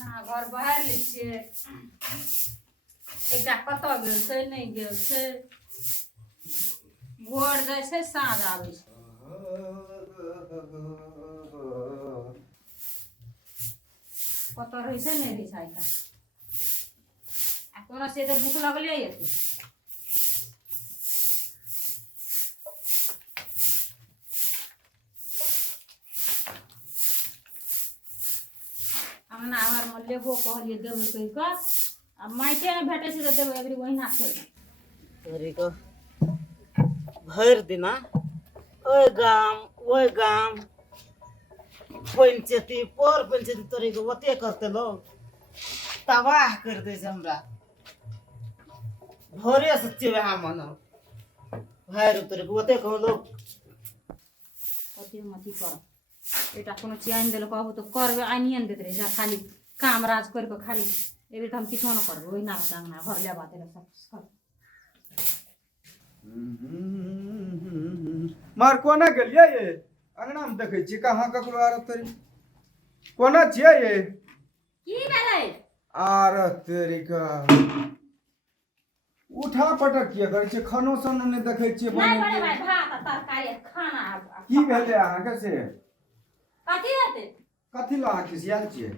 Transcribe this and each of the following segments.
ना घर बाहर लै छियै एकटा कतऽ गेल छै नहि गेल छै भोर जाइ छै साँझ आबै छै कतऽ रहै छै नहि रहै छै आइ काल्हि आ कोनो से तऽ भूख लगले हेतै अंगना घरमे लेबो कहलिए देबै कहि कऽ आ माइटे नहि भेटै छै तऽ देबै एबरी ओहिना छोड़ि तोरीको भरि दिना ओहि गाम ओहि गाम पंचायती पर पंचायती तोरीको ओते करते लोग तबाह कर दै छै हमरा भोरे से चिवहा मन भरि तोरीको ओते कहू लोग ओते अथी कर बेटा कोनो चीज आनि देलक कहू तऽ करबै आनिए ने दैत रहै छै खाली काम राज करि कऽ खाली एबरी तऽ हम किछो नहि करबै ओहिना अंगना घर लेबा देलक सब कर मार कोना गेलियै ये अंगना में देखै छी कहाँ ककरो आर तोरी कोना छियै ये की भेलै आर तेरी का उठा पटक किया करै छियै खानो सानो नहि देखै छियै नहीं बड़े बने भाई भात तरकारी खाना की भेलै अहाँके से कथी हेतै कथी ला अहाँ खिसियाल छियै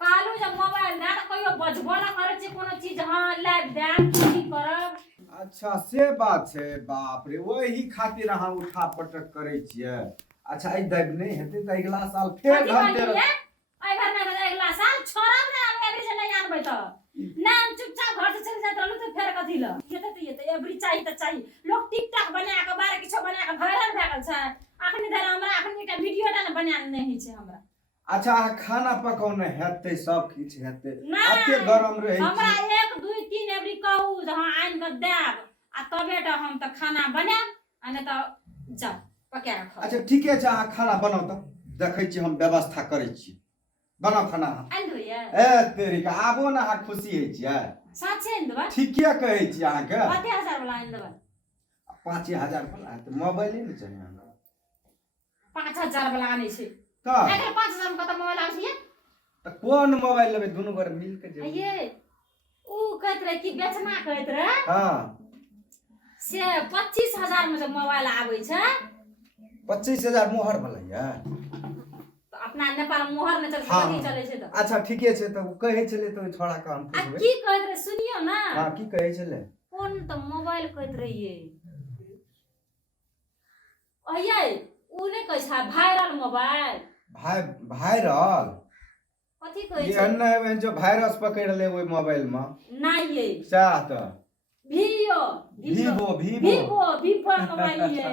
कहलू जब मोबाइल दे तऽ कहियो बजबो न करै छी कोनो चीज हाँ लाइव देब की करब अच्छा से बात छै बाप रे वही खातिर अहाँ उठा पटक करै छियै अच्छा ई दब नहीं हेतै तऽ अगला साल फेर कथी धमते कहलिए एहि घर में अगला साल छोड़ब ने हम एबरी से नहीं आनबै तऽ ना हम चुपचाप घर से चलि जात रहलू तऽ फेर कथी ल ये तो एबरी चाहिए तो चाहिए लोग टिकटॉक बना के बारे किछो बना के वायरल भए गेल छै अखनी धरि हमरा अखनी एकटा वीडियो टा ने बना नहीं छै हमरा अच्छा अहाँ खाना पकौने हेतै सब किछ हेतै नहीं अते गरम रहै हमरा छै 1 2 3 एबरी कहू जे हाँ आनि के देब आ तबे टा हम तऽ खाना बनाब आ नहीं तऽ जा पका के खाओ अच्छा ठीके छै अहाँ खाना बनाउ तऽ देखै छी हम व्यवस्था करै छी बनाउ खाना अहाँ आनि देबै ये ए तेरी का आबो ने अहाँ खुशी होइ छियै साचे आनि देबै ठीके कहै छी अहाँके कते हजार वाला आनि देबै 5000 वाला तऽ मोबाइले ने चाहिए अहाँके 5000 वाला आनै छै तऽ एकर 5000 में कतऽ मोबाइल आबै छै तऽ कोन मोबाइल लेबै दुनू गोर मिल के जे ये ऊ कहैत रहे कि बेचना कहैत रहे हां से 25000 में जब मोबाइल आबै छै 25000 मोहर वाला ये तो अपना नेपाल में मोहर में चल हाँ। कथी चलै छै तऽ अच्छा ठीके छै तऽ उ कहै छलै तऽ ओइ छोड़ा के हम आ पूछबै की कहैत रहे सुनियो ना हां की कहै छलै कोन तऽ मोबाइल कहैत रहिए ओये ऊ नहीं कहै छै वायरल मोबाइल वायरल कथी कहै ये छै अन्ना एवं जो वायरस पकड़ ले ओइ मोबाइल में नहीं ये सएह तऽ वीवो मोबाइल ये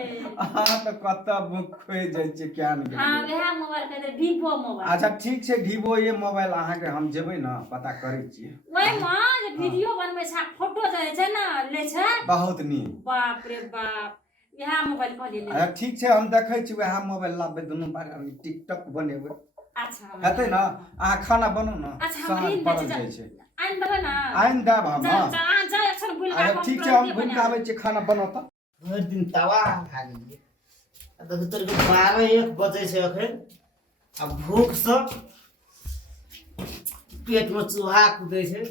अहाँ तऽ कतऽ मुख खोइ जाइ छियै क्या नहि हां वह मोबाइल कहैत रहे वीवो मोबाइल अच्छा ठीक छै वीवो ये मोबाइल अहाँके हम जेबै ना पता करै छियै ओइ में जे वीडियो बनबै छै फोटो जे छै ना ले छै बहुत नीक बाप रे बाप यह मोबाइल कहलिए ले अच्छा ठीक छै हम देखै छी वएह मोबाइल लाबबै दुनू बारे हम टिकटॉक बनेबै अच्छा हेतै ना अहाँ खाना बनाउ ना अच्छा हम साँझ रील पड़ल बेच जाइ छै आइन देबै ना आइन देब हम जा हाँ। जा जा अक्सर भूल का अच्छा ठीक छै हम घुमि के आबै छी खाना बनाउ तऽ भरि दिन तबाह भए गेलियै आ देखो तोरीको 12-1 बजे छै अखन आ भूख से पेट में चूहा कूदै छै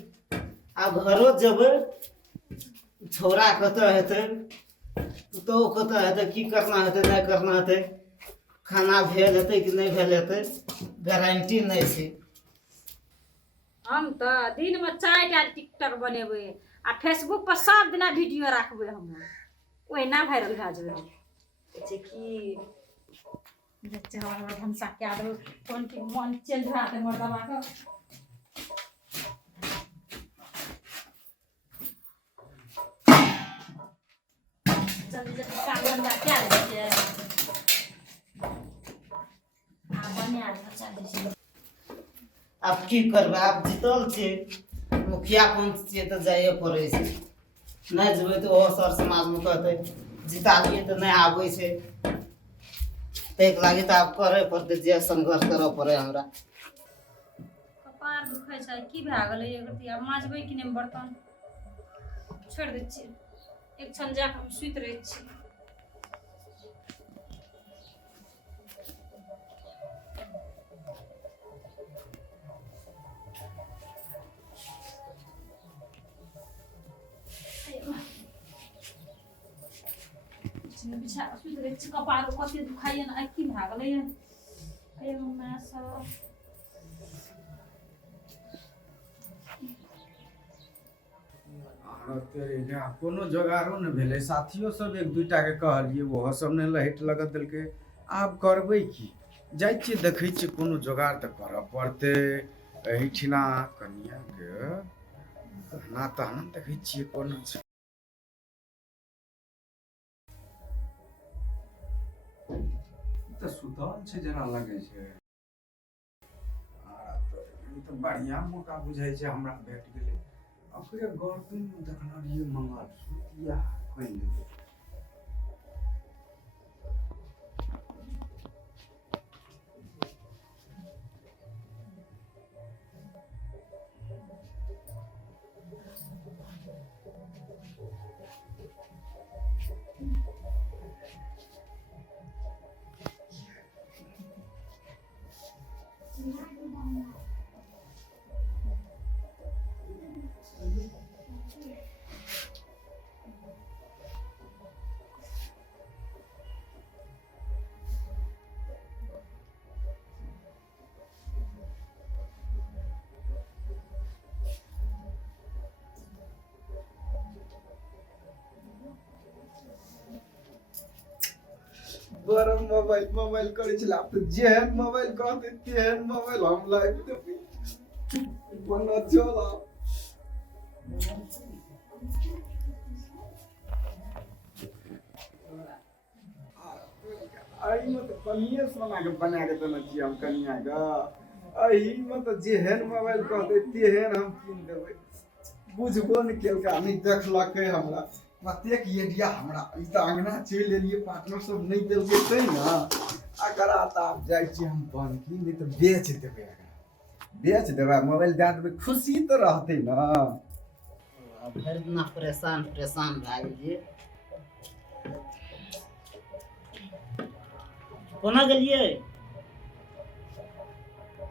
आब घरो जेबै छौड़ा कतऽ हेतै पुतहु कतऽ हेतै की करना हेतै नहीं करना हेतै खाना भेल हेतै कि नहीं भेल हेतै गारंटी नहीं छै हम तऽ दिन में 4टा टिकटॉक बनेबै आ फेसबुक पर सब दिना वीडियो राखबै हम ओहिना वायरल भए जेबै हम जे कि हमरा भनसा कए देबै कोन के मन चेंज भए जेतै मर्दबा के जल्दी जल्दी काम धंधा कए दै छियै आ बना खर्चा दै छियै आब की करबै आब जीतल छै मुखिया पंच छियै तऽ जाइए पड़ै छै नहीं जेबै तऽ ओहो सर समाजमे कहतै जितालिए तऽ नहीं आबै छै ताहिके लागी तऽ आब करे पड़तै जे संघर्ष करऽ पड़ै हमरा कपार दुखै छै की भए गेलै एकर आब माजबै कि नहीं बर्तन छोड़ि दै छियै एक क्षण जाके हम सुति रहै छी बिछा सुत रे कपार कति दुखाइए न आइ की भए गेलै ए मम्मा सब कोनो जोगारो न भेलै साथियो सब एक दूटा के कहलिए ओहो सब ने लहट लगत देलकै आब करबै की जाइ छियै देखै छियै कोनो जोगाड़ तऽ करऽ पड़तै एहिठिना कनिया के गहना तहना देखै छियै कोनो छै तऽ सुतल छै जेना लगै छै तऽ बढ़िया मौका बुझाइ छै हमरा भेट गेलै ओकरे गर्दन में देखना रहिए मंगल या पहले बड़ा मोबाइल करे छला तो जेहन मोबाइल कहते तेहन मोबाइल हम लाइव देबे बना चला आई में तो कनिए सोना के बना के देना छी हम कनिया का एही में तो जेहन मोबाइल कहते तेहन हम कीन देबे बुझबो न केलका नहीं देखलकै हमरा कतेक एरिया हमरा ई त अंगना चलि एलिए पार्टनर सब नहीं देलकै तै न एकरा त आब जाइ छी हम बनकी नहीं त बेच देबै एकरा बेच देबै मोबाइल दे देबै खुशी त रहतै न अब भरि दिना परेशान भए गेलिए कोना गेलिए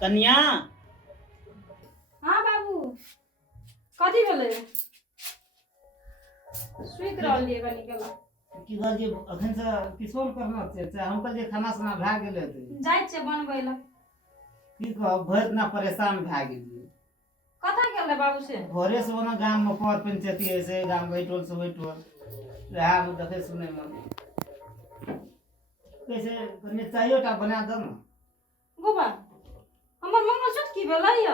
कन्या हाँ बाबू कथी भेलै सुइत रहलिए कनी केला की कहलिए अखन से किछो करना छै हम कहलिए खाना साना भए गेलै जाइ छै बनबै ल की कहब भरि दिना परेशान भए गेलिए कथा गेलै बाबू से घरे से ओना गाम में पर पंचायती है से गाम बैठल से बैठल रहा में देखे सुने में कैसे कने चाहिए टा बना दो ना गोबा हमर मंगलसूत्र की भेलै य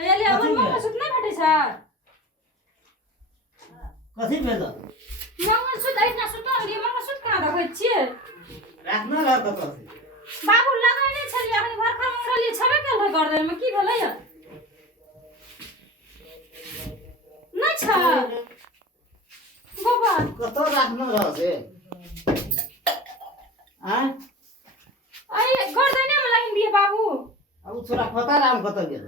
अयले हमर मंगलसूत्र नहीं भेटै छै कथी भेल मंगलसूत्र ऐना सुतल रहिए मंगलसूत्र कहाँ देखै छियै राखना रह कतौ से बाबू लगैने छलिए अखन घर खा मंगलिए छबे कल है गर्दन में की भेलै य नहीं छ गोबा कतौ राखना रह से आय गर्दने में लगन दिए बाबू अब छोरा पता राम कतौ गेल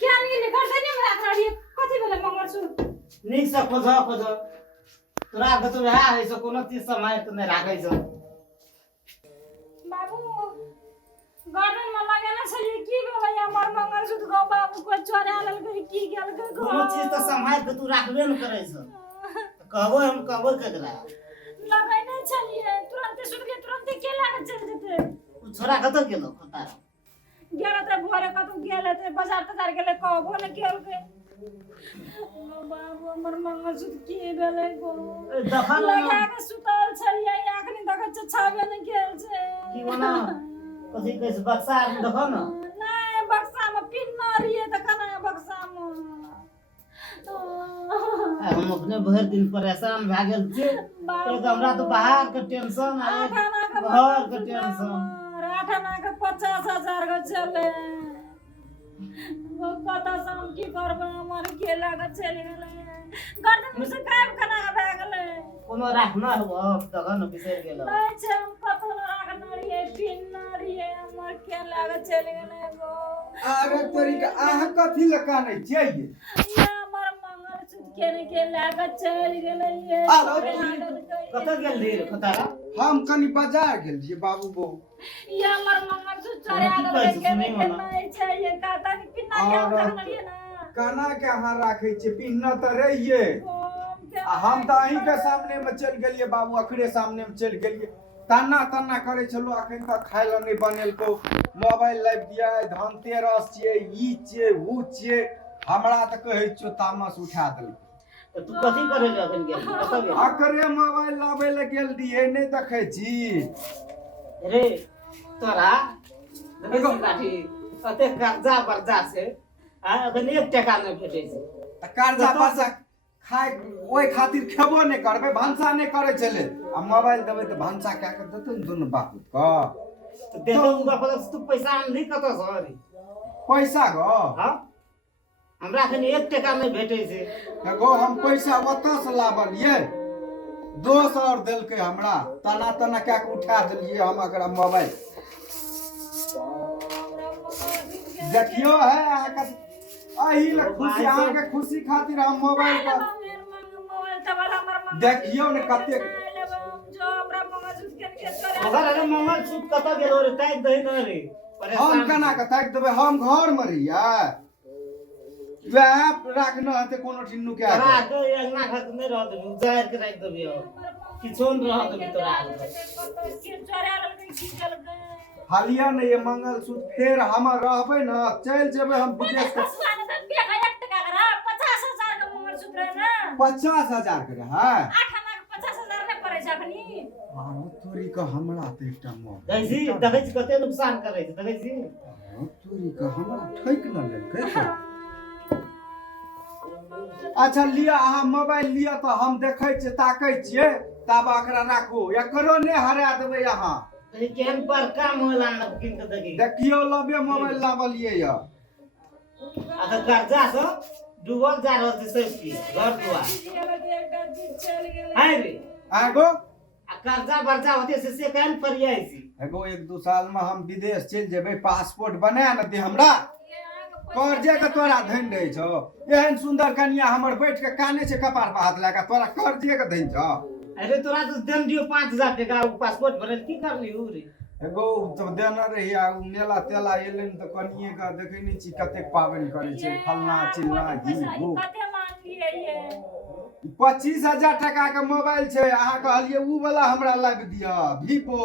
क्या नहीं गर्दने में रखना रहिए कथी भेलै मंगलसूत्र नीक से खोज तोरा कतौ रहा है से कोनो चीज समय त नहीं राखै छ बाबू गर्दन में लगेने छलिए की भेलै हमर मंगलसूत्र गो बाबू को चोरा लेलकै की गेलकै कोनो चीज त संभाल के तू राखबे न करै छ कहबो हम कहबो केकरा लगैने छलिए तुरंत सुतलिए तुरंत के लागे चल जेते उ छोरा कतौ गेलो खता गेल त भोरे कतौ गेल त बाजार तजार गेले कहबो न केलकै बाबू हमर मंगलसूत्र की भेलै गो दफा लगा के सुतल छलिए अखनी देखै छ छाबे न गेल छै की ओना कथी कहै छै बक्सा में देखो न नहीं बक्सा में पिन्ना रहिए त कना बक्सा में हम अपने भर दिन परेशान भए गेल छी एक हमरा तो बाहर के टेंशन है घर के टेंशन राठना के 50,000 के चले वो कता से हम की करबै हमर के लागे चल गेलै गर्दन में से गायब कना भए गेलै कोनो राखना हो तखन बिसर गेल नहीं छै हम कतो न राखना रहिए पिन्ना रहिए हमर के लागे चल गेलै गो अरे तोरी के अहाँ कथी लका नहीं चाहिए ये हमर मंगलसूत्र के लागे चल गेलै ये कत गेल रे खतारा हम कनी बाजार गेल छियै बाबू बो ये हमर मंगलसूत्र चोरा लेलकै के नहीं छै ये कहता कि पिन्ना के रखना रहिए ना काना के अहाँ राखै छियै पिन्ना तऽ रहिए आ हम तऽ अहीं के सामने में चल गेलिए बाबू अखरे सामने में चल गेलिए ताना ताना करे छलो अखन तक खाय ल नहीं बनेलको मोबाइल लाइव दिया धनतेरस छियै ई छियै ऊ छियै हमरा तऽ कहै छियो तामस उठा देल तू कथी करे ले अखन गेल कतऽ गेल अकरे मोबाइल लाबै ले गेल दिए नहीं देखै छी रे तोरा देखो काठी कते कर्जा बर्जा से आ अखन 1 टका नहीं भेटै छै त कर्जा पैसा खाय ओइ खातिर खेबो नहीं करबे भंसा नहीं करे चले आ मोबाइल देबै त भंसा क्या कर देतौ दुनु बापू का तो देखो बापा तू पैसा आनली कतऽ से रे पैसा गो हां हमरा अखन 1 टका नहीं भेटै छै एगो हम पैसा ओतऽ से लाबलिए दोस्त और देलकै हमरा तना तना क्या के उठा देलिए हम अगर मोबाइल देखियो है अहाँ का अही ल खुशी अहाँ के खुशी खातिर हम मोबाइल का देखियो ने कते अगर अरे मंगल सूत कतऽ गेलो रे ताक दही न रे हम केना के ताक देबै हम घर में रहिया वह राखना हते कोनो ठिन्नू के तोरा के अंगना घर नहीं रह देबी उजार के राख देबी किछोन रह देबी तोरा हालिया ने ये मंगल सूत्र फेर हम रहबै न चल जेबै हम विदेश के 50,000 के है 50,000 में पड़े छै अपनी तोरी का हमरा त एकटा मोह देखै छी देखै छी कते नुकसान करै छै देखै छी तोरी का हमरा ठैक न लेलकै अच्छा लिया अहाँ मोबाइल लिया तो हम देखै छियै ताकै छियै तब एकरा राखू एकरो ने हरा देबै अहाँ केहन बड़का मोबाइल आनब किन के देखी देखियो लबे मोबाइल लावलिए य अच्छा कर्जा से डूबल जा रहल छै सब की घर दुआर है रे आगो आ कर्जा बर्जा होते से केहन परियाई छी एगो 1-2 साल में हम विदेश चल जेबै पासपोर्ट बना न दे हमरा कर्जे के तोरा धन रहै छौ एहन सुंदर कन्या हमर बैठ के काने छै कपार पर हाथ लगा तोरा कर्जे के धन छौ अरे तोरा तो देन दियो 5,000 टका पासपोर्ट बनल की करली उ रे एगो तो देना रही आ मेला तेला एलन त कनिए का देखै नै छी कते पाबन करै छै फलना चिल्ला ही वो कते मान लिए ये 25,000 टका के मोबाइल छै अहाँ कहलिए उ वाला हमरा लाग दिया वीवो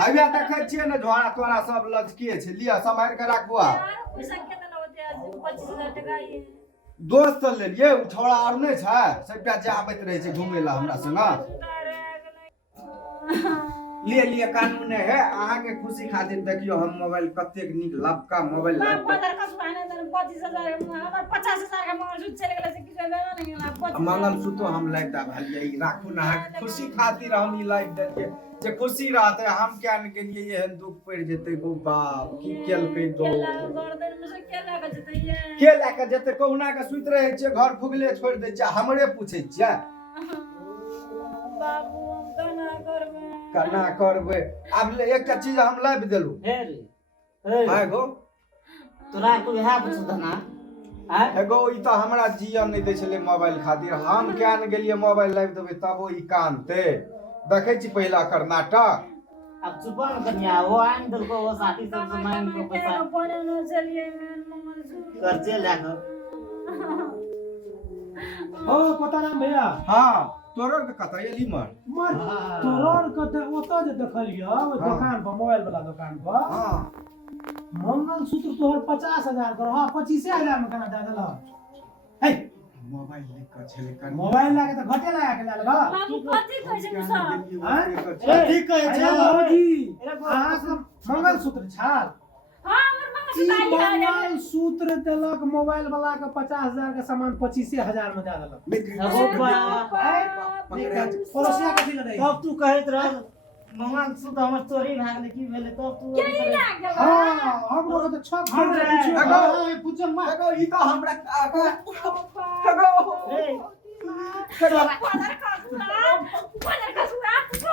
हइया देखै छियै ने झोरा तोरा सब लजके छै लिया समार के राखबो पैसा केतना होते 25,000 टका ये दोस्त ले लिए उ छोड़ा और नै छै सबटा जाबैत रहै छै घुमै ला हमरा संग ले लिए कानून है अहाँ के खुशी खातिर देखियो हम मोबाइल कतेक निक लबका मोबाइल लाग बदर का सुहाने 25,000 हमर 50,000 का मंगल चले गेले से किछ लेना नहीं गेला मंगल सूत्र हम लाइक दा भलिए ई राखू ना खुशी खातिर हम ई लाइक देलिए जे खुशी रहते हम क्या न गेलिए एहन दुख पड़ जेते गो बाप की केलकै गो गर्दन में से केला के जते ये के ला के जते कहुना के सुत रहे छै घर फुगले छोड़ दे छै हमरे पूछै छियै बाबू कना करबै अब एकटा चीज हम लाइव देलु हे रे हाय गो तोरा को यह पूछना एगो ई त हमरा जिया नै दै छले मोबाइल खातिर हम क्या न गेलिए मोबाइल लाइव देबै तब ई कानते देखै छी पहिला कर्नाटक अब चुपन कन्या वो आन दल को वो साथी सब से मांग को पैसा बोले न चलिए मंगल कर्जे लाकर ओ पता ना भैया हां तोरर के कतै एली मर तोरर कते ओतो जे देखलियो ओ दुकान पर मोबाइल वाला दुकान पर हां मंगल सूत्र तोहर 50,000 कर हां 25,000 में कना दे देला हे मोबाइल लेकर छले कर मोबाइल लाके त घटे लगा के लाल बा बाबू कथि कहै छै सब हां ठीक कहै छै बाबूजी अहाँ सब मंगल सूत्र छाल हां हमर मंगल सूत्र देलक मोबाइल वाला के 50,000 के सामान 25,000 में दे देलक पड़ोसिया के दिल दे तब तू कहत रह मंगल सूत्र हमर चोरी भाग ले की भेले तब तू के लाग गेल हां हम लोग तो छक पूछो पूछो मा एगो ई त हमरा एगो रे बदर का सुहा पूछो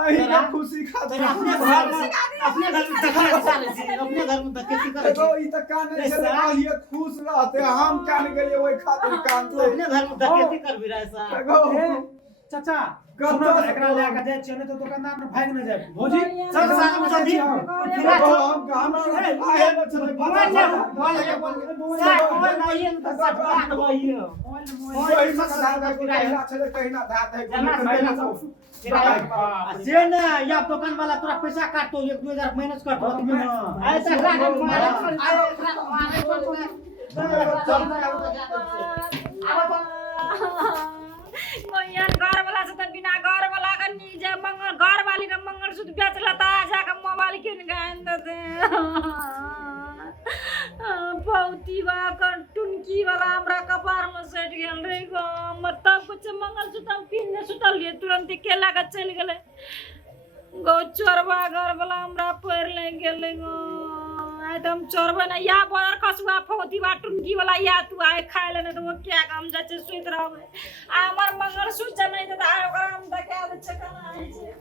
अही के खुशी खातिर अपने घर में दखा चाले छी अपने घर में खेती करे एगो ई त काने छले कहलिए खुश रहते हम कान गेलिए ओइ खातिर कानते अपने घर में खेती कर भी रहा सा एगो चाचा कतऽ सुनो से एकरा ले के जाय छियै नहीं तो दुकानदार में भाग न जाय भौजी भैया, चल साथ में चल दियो हम काम आए न चले वही मसला का कहना चले कहना धात है से ना या दुकान वाला तोरा पैसा काटतो 1-2 हजार माइनस करतो ऐसा भैया घर वाला से तो बिना घर वाला का नीचे मंगल घर वाली का मंगलसूत्र बेच लेता जाकर मोबाइल किन के आन देते पौती बा कर टुनकी वाला हमरा कपार में सेट गेल रे गो मतलब कुछ मंगलसूत्र किन ने सुतल लिए तुरंत केला का चल गेले गो चोरबा घर वाला हमरा पैर ले गेले गो एकदम चोरबा ना या बोर कसुआ पौती बा टुनकी वाला या तू आए खाए ले न तो वो क्या काम जाचे सुत रहबे आ हमर मंगलसूत्र नहीं देता ओकरा हम देखे दे चकना